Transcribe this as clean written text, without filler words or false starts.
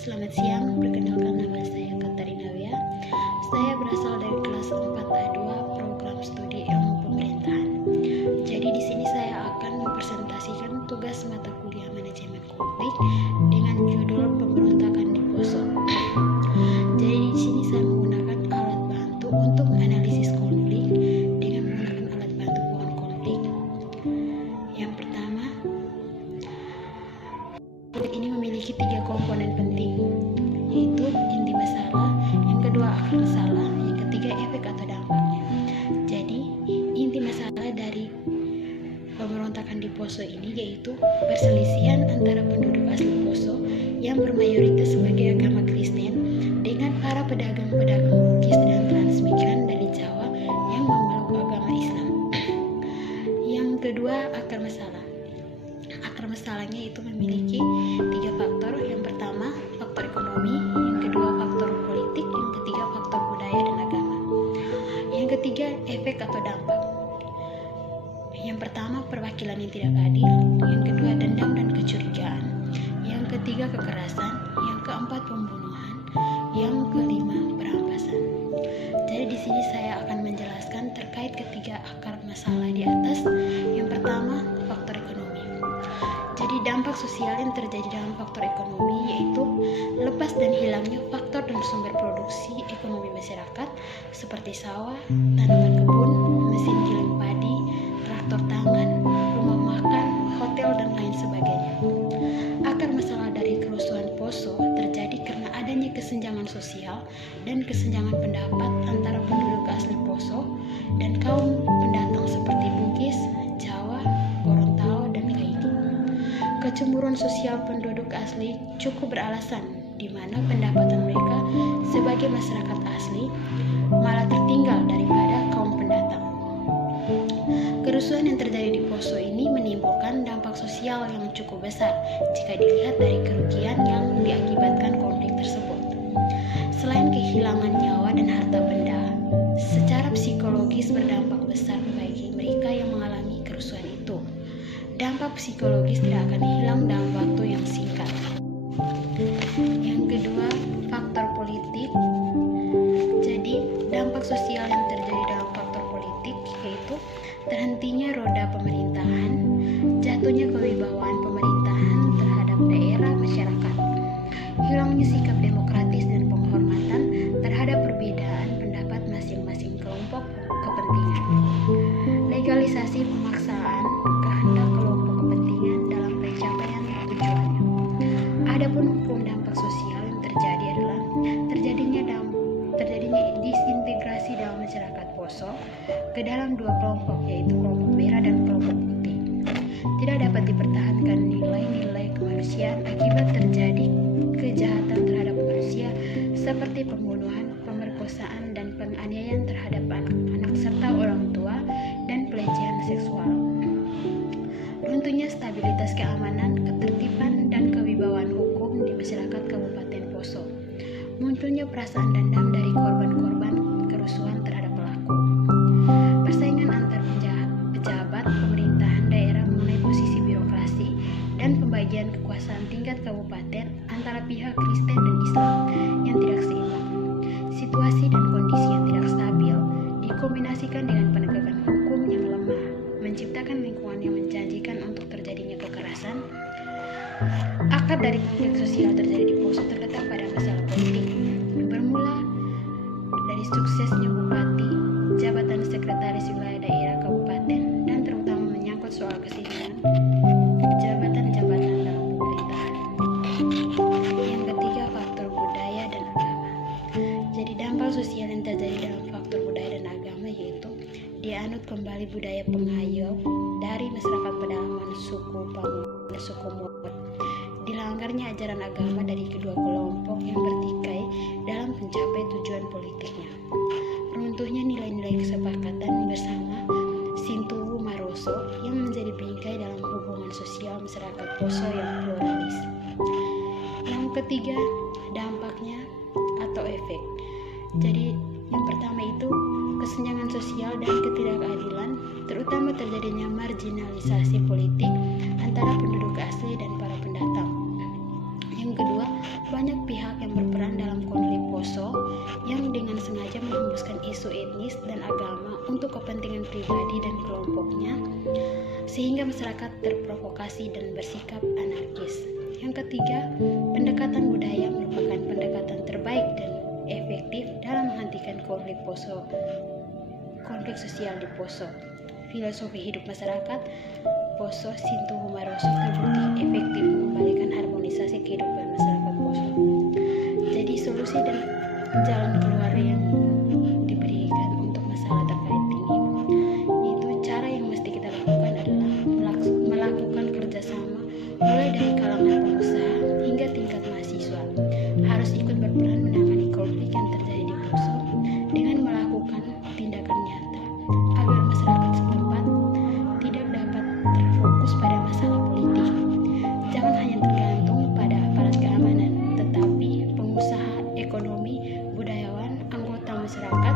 Selamat siang, perkenalkan nama saya Katarina Wia. Saya berasal dari kelas 4A2 program studi ilmu pemerintahan. Jadi di sini saya akan mempresentasikan tugas mata kuliah manajemen konflik dengan judul pemberontakan di Poso. Jadi di sini saya menggunakan alat bantu untuk menganalisis konflik dengan menggunakan alat bantu pohon konflik. Yang pertama, ini memiliki 3 komponen penting, yaitu inti masalah, yang kedua akar masalah, yang ketiga efek atau dampaknya. Jadi inti masalah dari pemberontakan di Poso ini yaitu perselisihan antara penduduk asli Poso yang bermayoritas sebagai agama Kristen dengan para pedagang-pedagang Bugis dan transmigran dari Jawa yang memeluk agama Islam. Yang kedua, akar masalah. Akar masalahnya itu memiliki 3 faktor. Yang pertama, faktor ekonomi, yang kedua faktor politik, yang ketiga faktor budaya dan agama. Yang ketiga, efek atau dampak. Yang pertama, perwakilan yang tidak adil, yang kedua dendam dan kecurigaan, yang ketiga kekerasan, yang keempat pembunuhan, yang kelima perampasan. Jadi di sini saya akan menjelaskan terkait ketiga akar masalah di atas. Yang pertama, faktor ekonomi. Jadi dampak sosial yang terjadi dalam faktor ekonomi yaitu lepas dan hilangnya faktor dan sumber produksi ekonomi masyarakat seperti sawah, tanaman kebun, mesin giling padi, traktor tangan, rumah makan, hotel dan lain sebagainya. Akar masalah dari kerusuhan Poso terjadi karena adanya kesenjangan sosial dan kesenjangan pendapat antara penduduk asli Poso dan kaum pendatang seperti Bugis, Jawa, Gorontalo, dan Kaiki. Kecemburuan sosial penduduk asli cukup beralasan, di mana pendapatan mereka sebagai masyarakat asli malah tertinggal daripada kaum pendatang. Kerusuhan yang terjadi di Poso ini menimbulkan dampak sosial yang cukup besar jika dilihat dari kerugian yang diakibatkan konflik tersebut. Selain kehilangan nyawa dan harta benda, secara psikologis berdampak besar bagi mereka yang mengalami kerusuhan itu. Dampak psikologis tidak akan hilang dalam waktu yang singkat. Yang kedua, faktor politik. Jadi, dampak sosial yang terjadi dalam faktor politik yaitu terhentinya roda pemerintahan, jatuhnya kewibawaan pemerintahan terhadap daerah masyarakat, hilangnya sikap demokratis dan penghormatan terhadap perbedaan pendapat masing-masing kelompok kepentingan, legalisasi pemaksaan kehendak kelompok kepentingan dalam pencapaian tujuannya. Adapun dampak sosial yang terjadi adalah terjadinya disintegrasi dalam masyarakat Poso ke dalam 2 kelompok, yaitu kelompok merah dan kelompok putih. Tidak dapat dipertahankan nilai-nilai kemanusiaan akibat terjadi kejahatan terhadap manusia seperti pembunuhan, pemerkosaan, dan penganiayaan terhadap anak-anak serta orang tua dan pelecehan seksual. Runtuhnya stabilitas keamanan, ketertiban, dan kewibawaan hukum di masyarakat Kabupaten Poso. Munculnya perasaan dendam dari korban-korban kerusuhan terhadap pelaku. Persaingan antar pejabat pemerintahan daerah mengenai posisi birokrasi dan pembagian kekuasaan tingkat kabupaten antara pihak Kristen dan Islam yang tidak seimbang. Situasi dan kondisi yang tidak stabil dikombinasikan dengan penegakan hukum yang lemah, menciptakan lingkungan yang menjanjikan untuk terjadinya kekerasan. Akar dari konflik sosial terjadi di Poso terletak pada masalah politik, bermula dari suksesnya bupati, jabatan sekretaris wilayah daerah kabupaten, dan terutama menyangkut soal kesinambungan jabatan-jabatan dalam pemerintahan. Yang ketiga, faktor budaya dan agama. Jadi dampak sosial yang terjadi dalam faktor budaya dan agama yaitu dianut kembali budaya pengayom dari masyarakat pedalaman suku Pamu dan suku Murut. Dilanggarnya ajaran agama dari kedua kelompok yang bertikai dalam mencapai tujuan politiknya. Runtuhnya nilai-nilai kesepakatan bersama Sintuwu Maroso yang menjadi bingkai dalam hubungan sosial masyarakat Poso yang pluralis. Yang ketiga, dampaknya atau efek. Jadi yang pertama itu kesenjangan sosial dan ketidakadilan, terutama terjadinya marginalisasi politik antara penduduk asli dan para pendatang. Yang Yang kedua, banyak pihak yang berperan dalam konflik Poso yang dengan sengaja menghembuskan isu etnis dan agama untuk kepentingan pribadi dan kelompoknya, sehingga masyarakat terprovokasi dan bersikap anarkis. Yang ketiga, pendekatan budaya merupakan pendekatan terbaik dan efektif dalam menghentikan konflik sosial di Poso. Filosofi hidup masyarakat Poso Sintu Humaroso terbukti efektif mengembalikan harmonisasi kehidupan masyarakat Poso. Jadi solusi dan jalan keluar yang diberikan untuk masalah terkait ini, itu cara yang mesti kita lakukan adalah melakukan kerjasama mulai dari kalangan pengusaha hingga tingkat mahasiswa. Harus ikut berperan menangani konflik yang terjadi di Poso dengan melakukan tindakan nyata agar masyarakat setempat tidak dapat terfokus pada masalah politik. Jangan hanya tergantung pada aparat keamanan, tetapi pengusaha, ekonomi, budayawan, anggota masyarakat